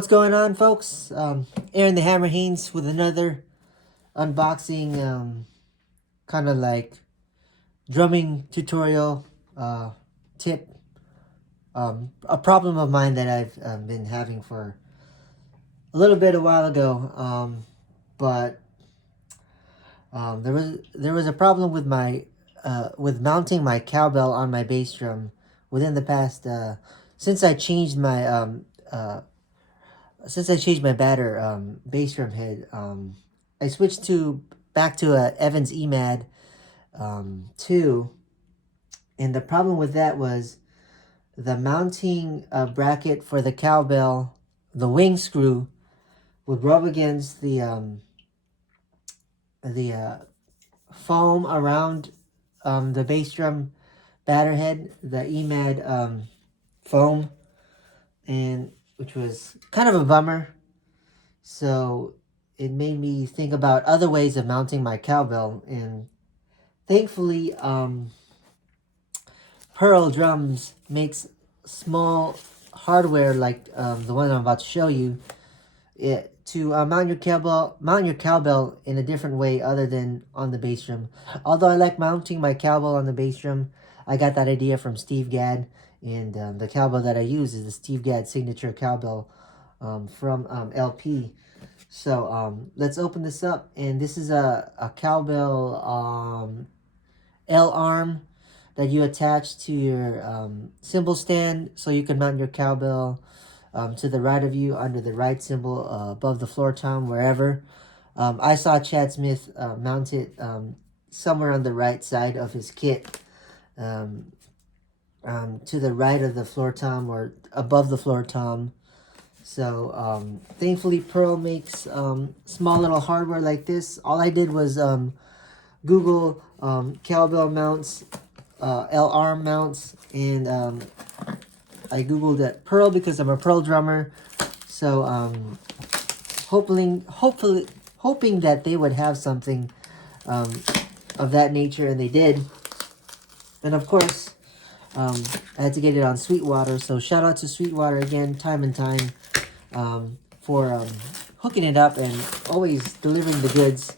What's going on, folks? Aaron the Hammer Haynes with another unboxing, kind of like drumming tutorial tip. A problem of mine that I've been having for a while ago, but there was a problem with my with mounting my cowbell on my bass drum within the past since I changed my batter bass drum head. I switched to back to a Evans EMAD 2, and the problem with that was the mounting bracket for the cowbell, the wing screw, would rub against the foam around the bass drum batter head, the EMAD foam, and which was kind of a bummer. So it made me think about other ways of mounting my cowbell, and thankfully Pearl Drums makes small hardware like the one I'm about to show you, to mount your cowbell in a different way other than on the bass drum. Although I like mounting my cowbell on the bass drum, I got that idea from Steve Gadd, and the cowbell that I use is the Steve Gadd signature cowbell from LP. So let's open this up, and this is a cowbell L arm that you attach to your cymbal stand, so you can mount your cowbell to the right of you, under the right cymbal, above the floor tom, wherever. I saw Chad Smith mount it somewhere on the right side of his kit, to the right of the floor tom or above the floor tom. So thankfully Pearl makes small little hardware like this. All I did was Google cowbell mounts, L arm mounts, and I googled that Pearl because I'm a Pearl drummer. So hoping that they would have something of that nature, and they did. And of course, I had to get it on Sweetwater. So shout out to Sweetwater again, time and time, for hooking it up and always delivering the goods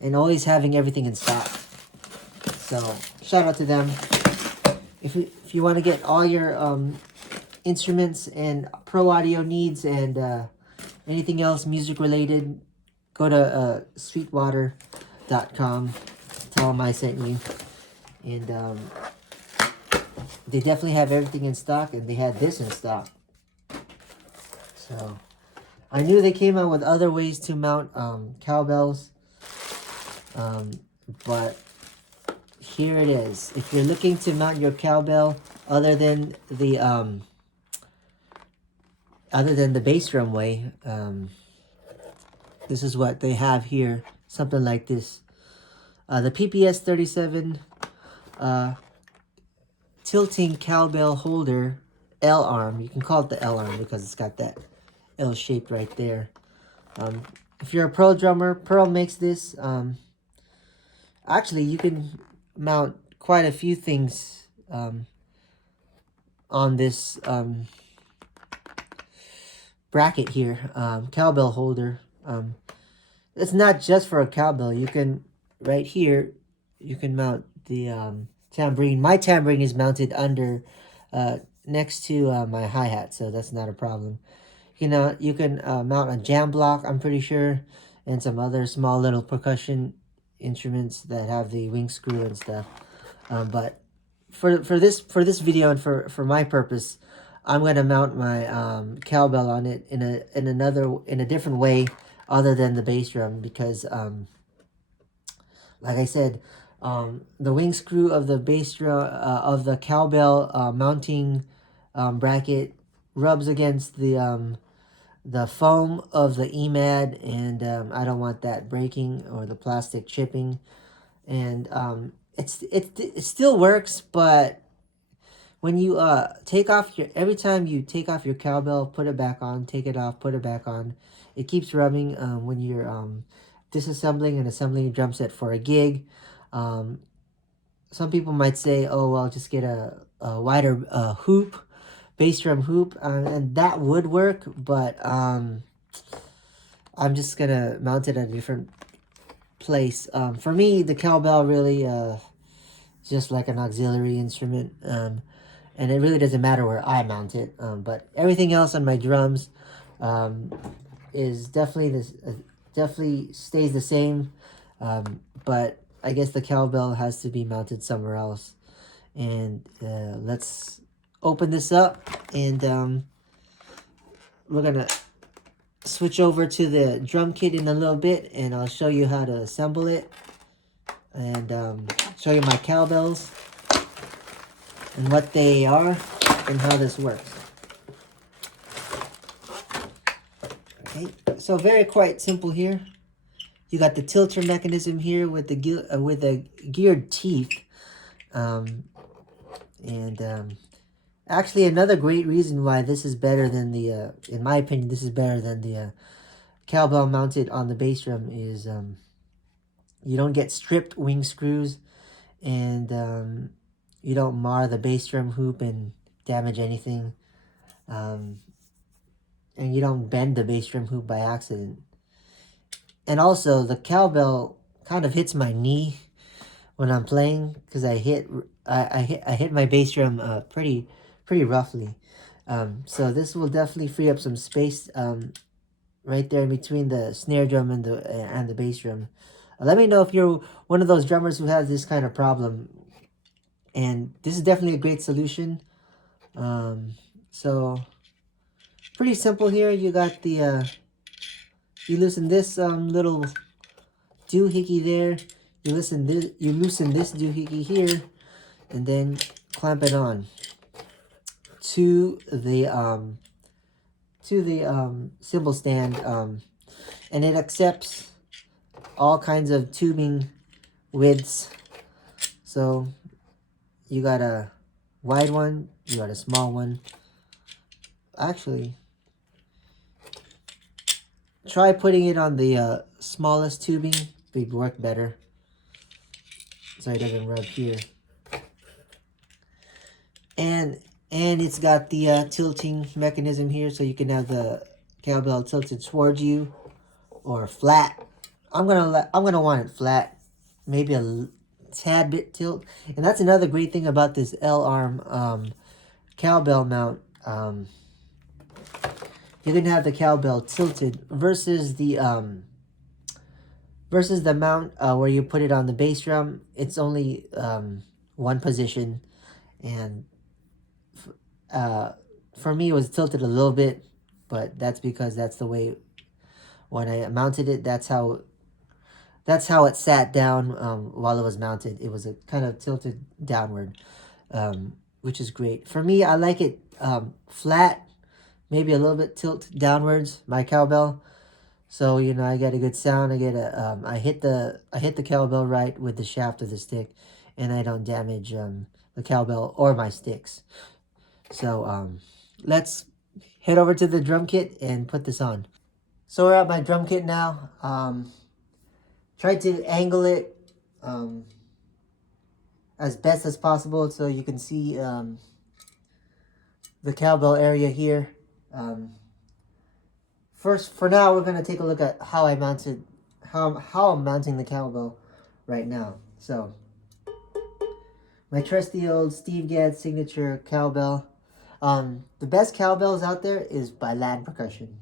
and always having everything in stock. So shout out to them. If you want to get all your instruments and pro audio needs and anything else music related, go to sweetwater.com. Tell them I sent you. And they definitely have everything in stock, and they had this in stock. So I knew they came out with other ways to mount cowbells, but here it is. If you're looking to mount your cowbell other than the bass drum way, this is what they have here. Something like this. The PPS 37 tilting cowbell holder L arm. You can call it the L arm because it's got that L shape right there. If you're a pro drummer, Pearl makes this. Actually, you can mount quite a few things on this bracket here, cowbell holder. It's not just for a cowbell. You can, right here, you can mount the tambourine. My tambourine is mounted under, next to my hi-hat, so that's not a problem. You can mount a jam block, I'm pretty sure, and some other small little percussion instruments that have the wing screw and stuff. But for this video and for my purpose, I'm gonna mount my cowbell on it in a different way other than the bass drum, because like I said, the wing screw of the bass drum of the cowbell mounting bracket rubs against the foam of the EMAD, and I don't want that breaking or the plastic chipping. And it still works, but when you every time you take off your cowbell, put it back on, take it off, put it back on, it keeps rubbing when you're disassembling and assembling your drum set for a gig. Some people might say, oh well, just get a wider hoop bass drum hoop, and that would work, but I'm just gonna mount it at a different place. For me, the cowbell really just like an auxiliary instrument, and it really doesn't matter where I mount it. But everything else on my drums is definitely definitely stays the same. But I guess the cowbell has to be mounted somewhere else. And let's open this up, and we're gonna switch over to the drum kit in a little bit, and I'll show you how to assemble it, and show you my cowbells and what they are and how this works. Okay, so very quite simple here. You got the tilter mechanism here with the geared teeth, actually another great reason why this is better than the in my opinion, this is better than the cowbell mounted on the bass drum is you don't get stripped wing screws, and you don't mar the bass drum hoop and damage anything, and you don't bend the bass drum hoop by accident. And also the cowbell kind of hits my knee when I'm playing, because I hit my bass drum pretty roughly. So this will definitely free up some space right there in between the snare drum and the bass drum. Let me know if you're one of those drummers who has this kind of problem. And this is definitely a great solution. So pretty simple here. You got the you loosen this little doohickey there. You loosen this doohickey here, and then clamp it on to the cymbal stand, and it accepts all kinds of tubing widths. So you got a wide one, you got a small one. Actually, try putting it on the smallest tubing. It would work better, so it doesn't rub here. And it's got the tilting mechanism here, so you can have the cowbell tilted towards you or flat. I'm gonna want it flat, maybe a tad bit tilt. And that's another great thing about this L-arm cowbell mount. You're gonna have the cowbell tilted versus the mount where you put it on the bass drum. It's only one position, and for me it was tilted a little bit, but that's because that's the way when I mounted it. That's how it sat down while it was mounted. It was kind of tilted downward, which is great. For me, I like it flat, maybe a little bit tilt downwards, my cowbell. So, you know, I get a good sound. I get I hit the cowbell right with the shaft of the stick, and I don't damage the cowbell or my sticks. So, let's head over to the drum kit and put this on. So we're at my drum kit now. Try to angle it as best as possible so you can see the cowbell area here. First, for now, we're gonna take a look at how I'm mounting the cowbell right now. So, my trusty old Steve Gadd signature cowbell. The best cowbells out there is by Latin Percussion.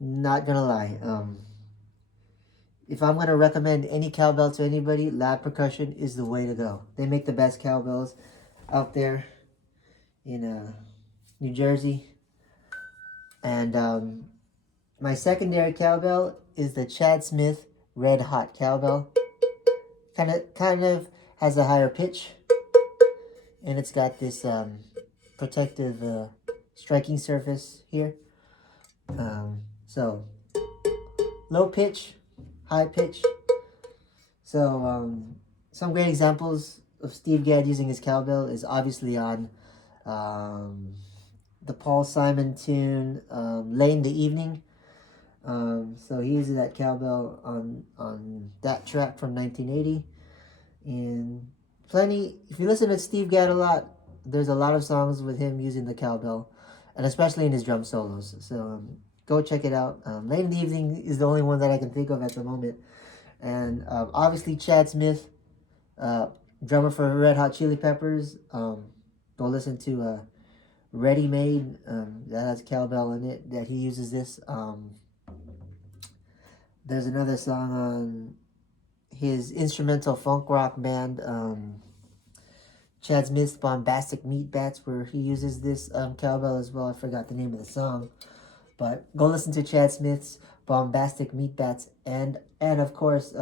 Not gonna lie. If I'm gonna recommend any cowbell to anybody, Latin Percussion is the way to go. They make the best cowbells out there in New Jersey. And my secondary cowbell is the Chad Smith Red Hot Cowbell. Kind of has a higher pitch, and it's got this protective striking surface here. So low pitch, high pitch. So some great examples of Steve Gadd using his cowbell is obviously on the Paul Simon tune, Late in the Evening. So he uses that cowbell on that track from 1980. And plenty, if you listen to Steve Gadd a lot, there's a lot of songs with him using the cowbell, and especially in his drum solos. So go check it out. Late in the Evening is the only one that I can think of at the moment. And obviously Chad Smith, drummer for Red Hot Chili Peppers. Go listen to Ready Made. That has cowbell in it that he uses this. There's another song on his instrumental funk rock band, Chad Smith's Bombastic Meat Bats, where he uses this cowbell as well. I forgot the name of the song. But go listen to Chad Smith's Bombastic Meat Bats and of course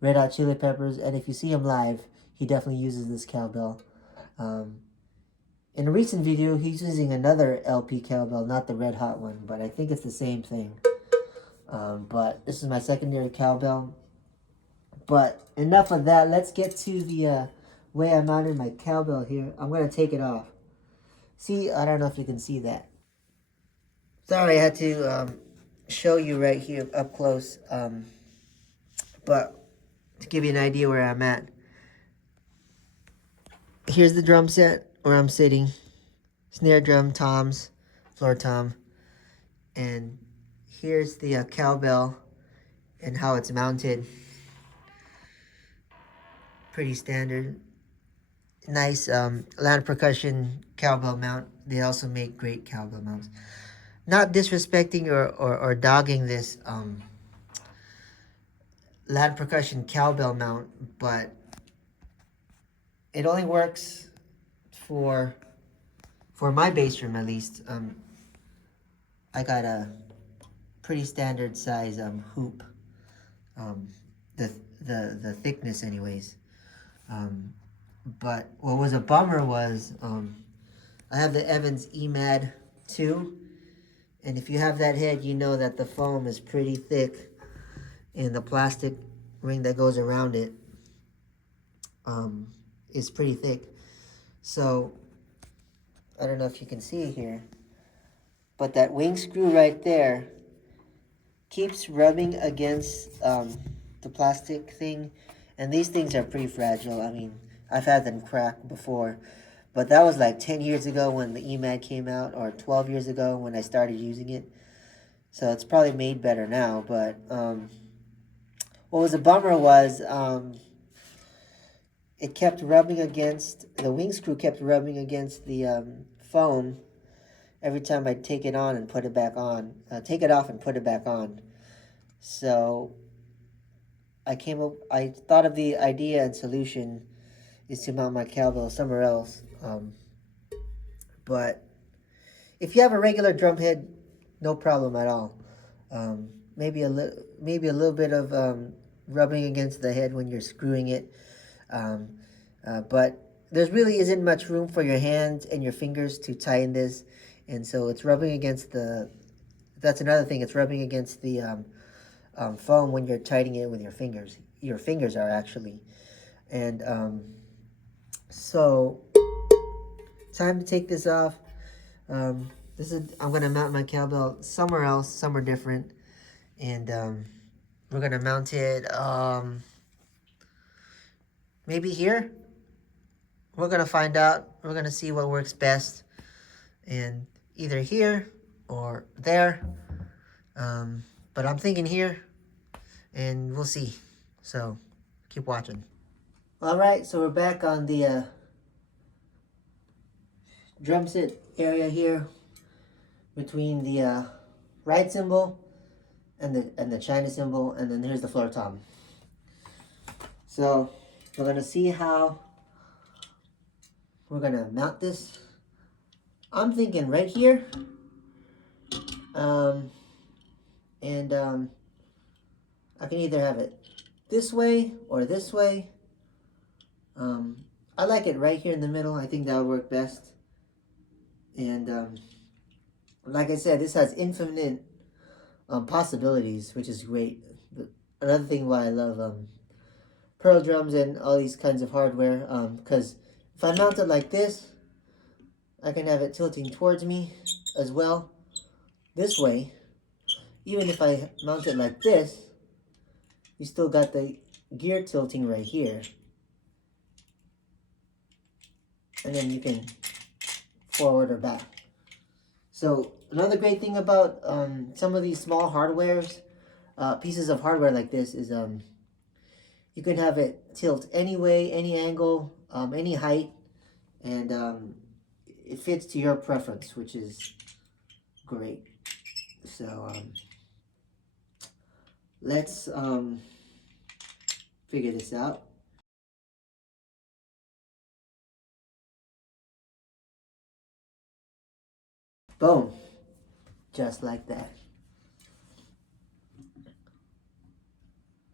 Red Hot Chili Peppers. And if you see him live, he definitely uses this cowbell. In a recent video, he's using another LP cowbell, not the Red Hot one, but I think it's the same thing. But this is my secondary cowbell. But enough of that. Let's get to the way I mounted my cowbell here. I'm going to take it off. See, I don't know if you can see that. Sorry, I had to show you right here up close. But to give you an idea where I'm at. Here's the drum set where I'm sitting. Snare drum, toms, floor tom. And here's the cowbell and how it's mounted. Pretty standard. Nice Land Percussion cowbell mount. They also make great cowbell mounts. Not disrespecting or dogging this Land Percussion cowbell mount, but it only works for my bass drum at least. I got a pretty standard size hoop. The thickness anyways. But what was a bummer was I have the Evans EMAD 2, and if you have that head, you know that the foam is pretty thick, and the plastic ring that goes around it is pretty thick. So I don't know if you can see here, but that wing screw right there keeps rubbing against the plastic thing, and these things are pretty fragile. I mean, I've had them crack before, but that was like 10 years ago when the EMAD came out, or 12 years ago when I started using it. So it's probably made better now, but what was a bummer was it kept rubbing against, the wing screw kept rubbing against the foam every time I'd take it on and put it back on, take it off and put it back on. So I thought of the idea and solution is to mount my cowbell somewhere else. But if you have a regular drum head, no problem at all. Maybe a little bit of rubbing against the head when you're screwing it. But there really isn't much room for your hands and your fingers to tighten this. And so it's rubbing against that's another thing, it's rubbing against the foam when you're tightening it with your fingers. Your fingers are actually. And so, time to take this off. I'm gonna mount my cowbell somewhere else, somewhere different. And we're gonna mount it maybe here. We're gonna find out. We're gonna see what works best, and either here or there. But I'm thinking here, and we'll see. So keep watching. All right, so we're back on the drum set area here between the right cymbal and the China cymbal, and then here's the floor tom. So we're gonna see how we're gonna mount this. I'm thinking right here, and I can either have it this way or this way. I like it right here in the middle. I think that would work best. And like I said, this has infinite possibilities, which is great. Another thing why I love Pearl drums and all these kinds of hardware, because if I mount it like this, I can have it tilting towards me as well, this way. Even if I mount it like this, you still got the gear tilting right here. and then you can forward or back. So another great thing about some of these small hardwares, pieces of hardware like this is you can have it tilt any way, any angle, any height, and it fits to your preference, which is great. So let's figure this out. Boom, just like that.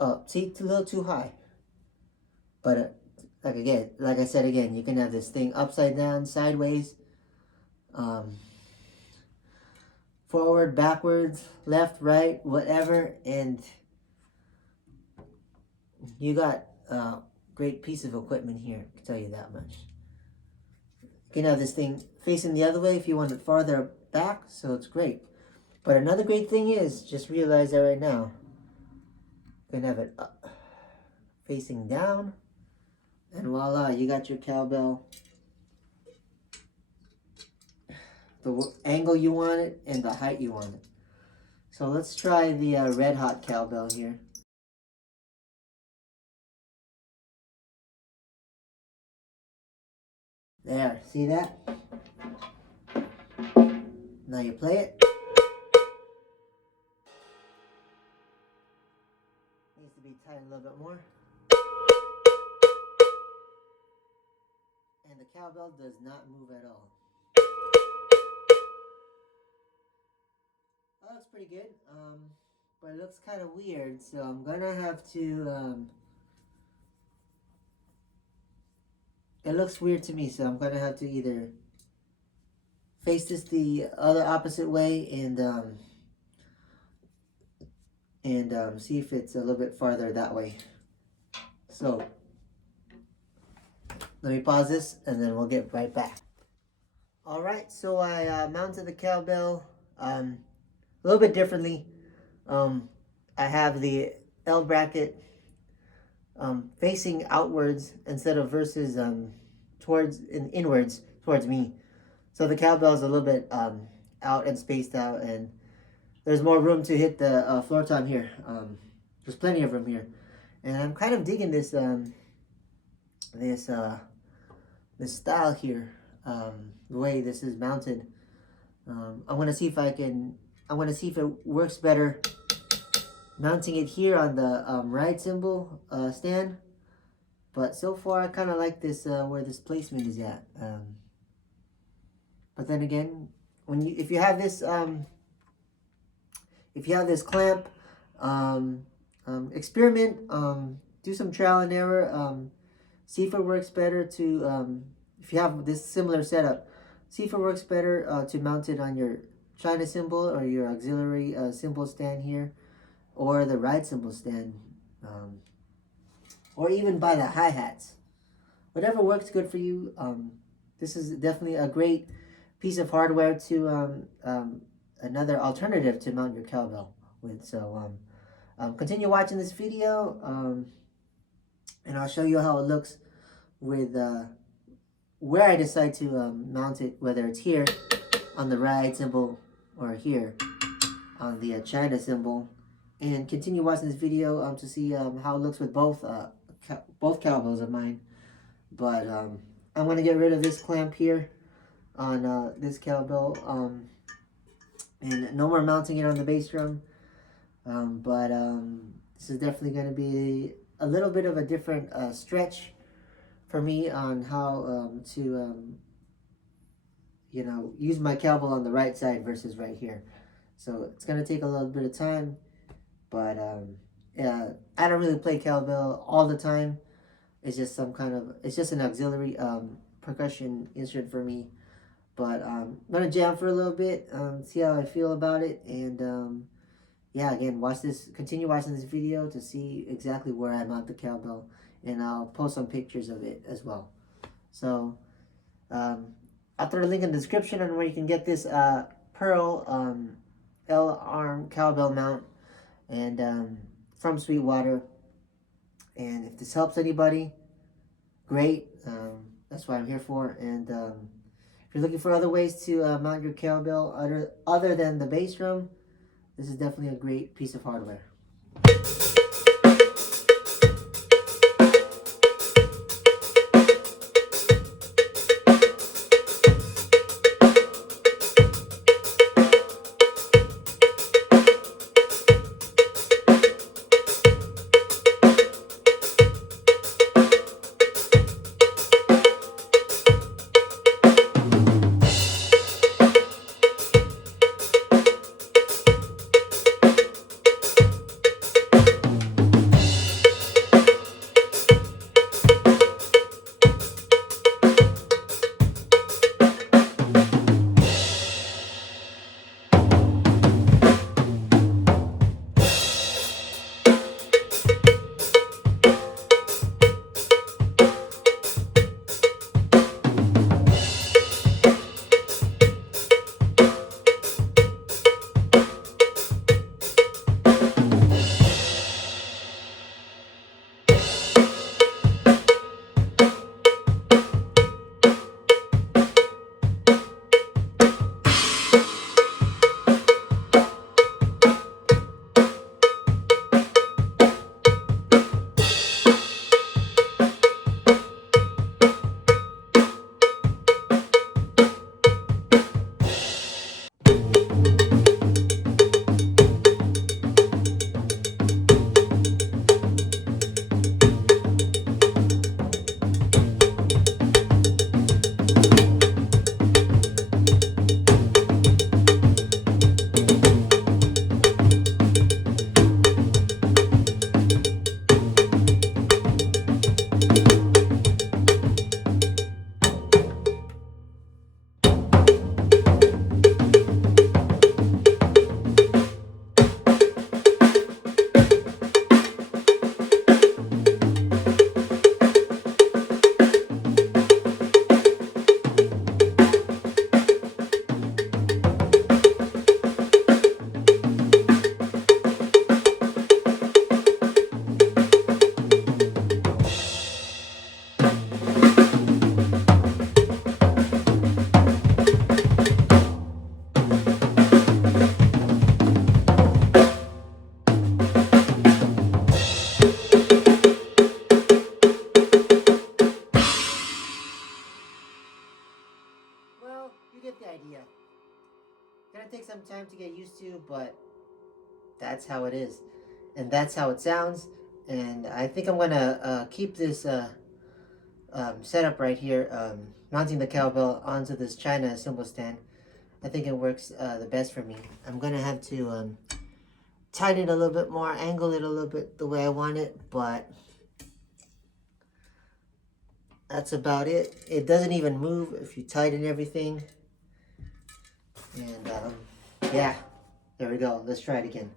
Oh, see, it's a little too high. But like I said again, you can have this thing upside down, sideways, um, forward, backwards, left, right, whatever, and you got a great piece of equipment here, I can tell you that much. You can have this thing facing the other way if you want it farther back, so it's great. But another great thing is, just realize that right now, you can have it facing down, and voila, you got your cowbell. The angle you want it and the height you want it. So let's try the red hot cowbell here. There, see that? Now you play it. Needs to be tightened a little bit more. And the cowbell does not move at all. That looks pretty good, but it looks kind of weird, so I'm gonna have to, it looks weird to me, so I'm gonna have to either face this the other opposite way and see if it's a little bit farther that way. So let me pause this and then we'll get right back. All right, so I mounted the cowbell a little bit differently. I have the L bracket facing outwards instead of versus inwards towards me. So the cowbell is a little bit out and spaced out, and there's more room to hit the floor tom here. There's plenty of room here, and I'm kind of digging this this style here, the way this is mounted. I'm gonna see if it works better mounting it here on the ride cymbal stand. But so far I kind of like this where this placement is at. But then again, if you have this clamp, experiment, do some trial and error, see if it works better to if you have this similar setup, see if it works better to mount it on your China cymbal or your auxiliary cymbal stand here, or the ride cymbal stand, or even by the hi-hats. Whatever works good for you. This is definitely a great piece of hardware to another alternative to mount your cowbell with. So continue watching this video, and I'll show you how it looks with where I decide to mount it, whether it's here on the ride cymbal or here on the China cymbal. And continue watching this video to see how it looks with both cowbells of mine. But I'm going to get rid of this clamp here on this cowbell, and no more mounting it on the bass drum. But this is definitely going to be a little bit of a different stretch for me on how to use my cowbell on the right side versus right here. So it's going to take a little bit of time, but I don't really play cowbell all the time. It's just it's just an auxiliary percussion instrument for me. But I'm gonna jam for a little bit, see how I feel about it, and yeah, again, continue watching this video to see exactly where I mount the cowbell, and I'll post some pictures of it as well. So I'll throw a link in the description on where you can get this Pearl L-arm cowbell mount, and from Sweetwater. And if this helps anybody, great. That's what I'm here for. And if you're looking for other ways to mount your cowbell other than the bass drum, this is definitely a great piece of hardware. Well, you get the idea. Gonna take some time to get used to, but that's how it is. And that's how it sounds. And I think I'm gonna keep this setup right here, mounting the cowbell onto this China cymbal stand. I think it works the best for me. I'm gonna have to tighten it a little bit more, angle it a little bit the way I want it, but that's about it. It doesn't even move if you tighten everything. And yeah, there we go. Let's try it again.